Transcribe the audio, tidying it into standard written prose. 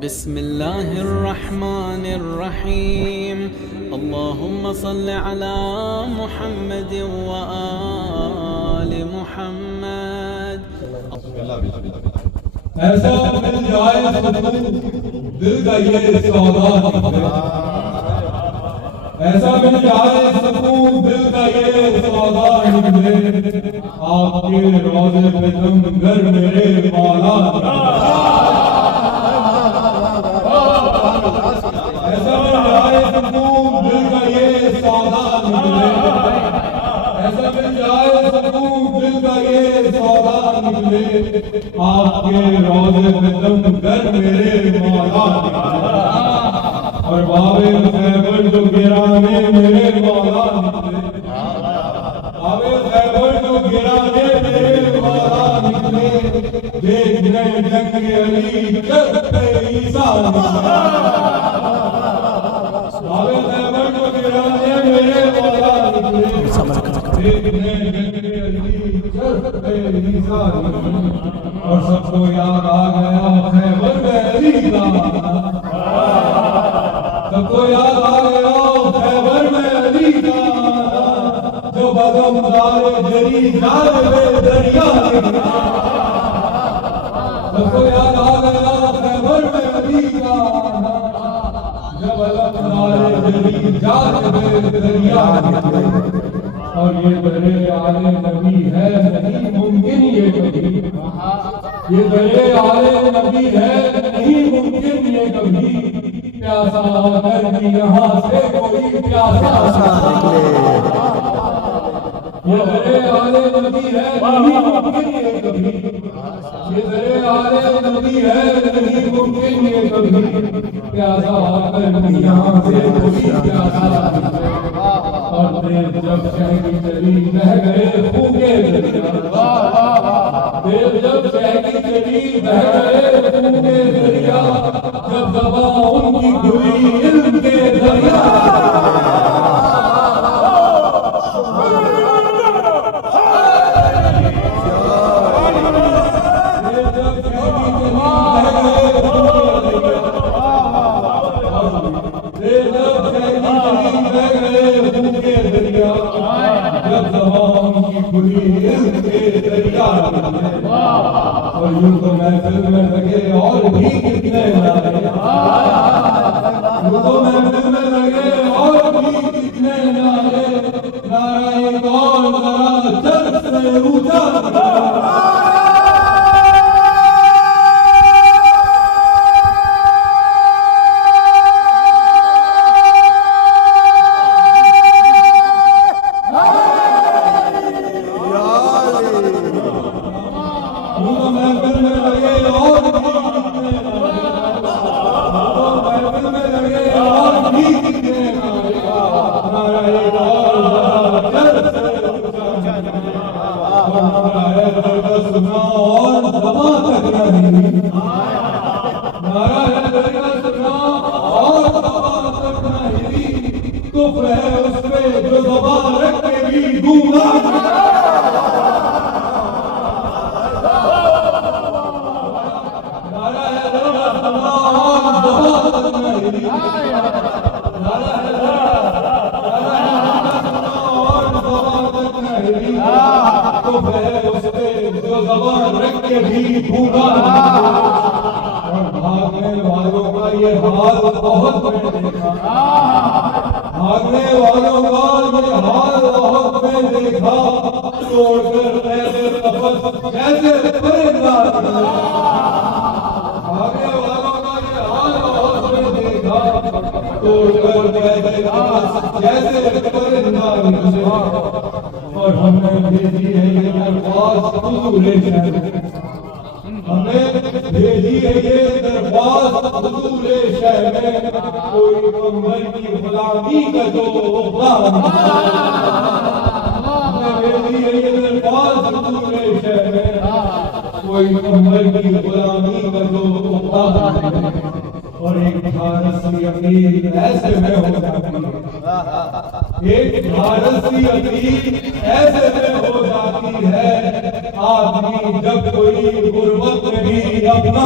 बिस्मिल्लाहिर्रहमानिर्रहीम। अल्लाहुम्मा सल्लि अला मुहम्मद व आलि मुहम्मद। ऐसा मिल जाए दिल का ये सौदा, ऐसा मिल जाए सुकून दिल का ये सौदा निकले, आपके रोज़े पे तुम घर मेरे मौला। ऐसा मिल जाए सुकून दिल का ये सौदा निकले, ऐसा मिल जाए सुकून दिल का ये सौदा निकले, आपके रोज़े पे तुम घर मेरे मौला। और बाबे खैबर जो गिराने मेरे मौला निकले, बाबे खैबर जो गिराने मेरे मौला निकले, देखने जंग अली करते ईसा निकले। बाबे खैबर जो गिराने मेरे मौला निकले, देखने जंग अली करते ईसा निकले। और सबको याद आ गया खैबर में अली का, सबको याद आ गया खैबर में अली का, जो बदमदारे जरी जाल में दरिया निकला। सबको याद आ गया खैबर में अली का, जो बदमदारे जरी जाल में दरिया निकला। और ये दरे आले नबी है नहीं मुमकिन ये कभी, ये दरे आले नबी है नहीं मुमकिन ये कभी, प्यासा होकर भी यहाँ से कोई प्यासा निकले। ये दरे आले नबी है नहीं मुमकिन ये कभी, ये दरे आले नबी है नहीं मुमकिन ये कभी, प्यासा होकर भी यहाँ से कोई प्यासा निकले। और देव जब शहरी चली बह गए फूके दरिया, देव जब शहरी चली बह गए फूके दरिया, जब ज़बां उनकी खुली इल्म के दरिया। और यूं तो महफिल में लगे और भी कितने नारे, यूं तो महफिल में लगे और भी कितने नारे, नारे कौन जरा चल से ऊंचा। भागने वालों का ये हाल बहुत मैंने देखा, भागने वालों का ये हाल बहुत मैं देखा, तोड़कर ऐसे तपस कैसे परिंदा निकला। भागने वालों का ये हाल बहुत मैं देखा, तोड़कर ऐसे तपस कैसे परिंदा निकला। और हमने भेजी है ये दरख्वास्त हुजूर शहर, हमने भेजी है ये दरख्वास्त हुजूर शहर में, कोई कमर की गुलामी का जो हमने भेजी है ये दरख्वास्त हुजूर शहर में, कोई कमर की गुलामी का जो। और एक भारत सी अपील ऐसे में हो जाती है, एक भारत सी अपील ऐसे में हो जाती है, आदमी जब कोई गुर्बत में भी अपना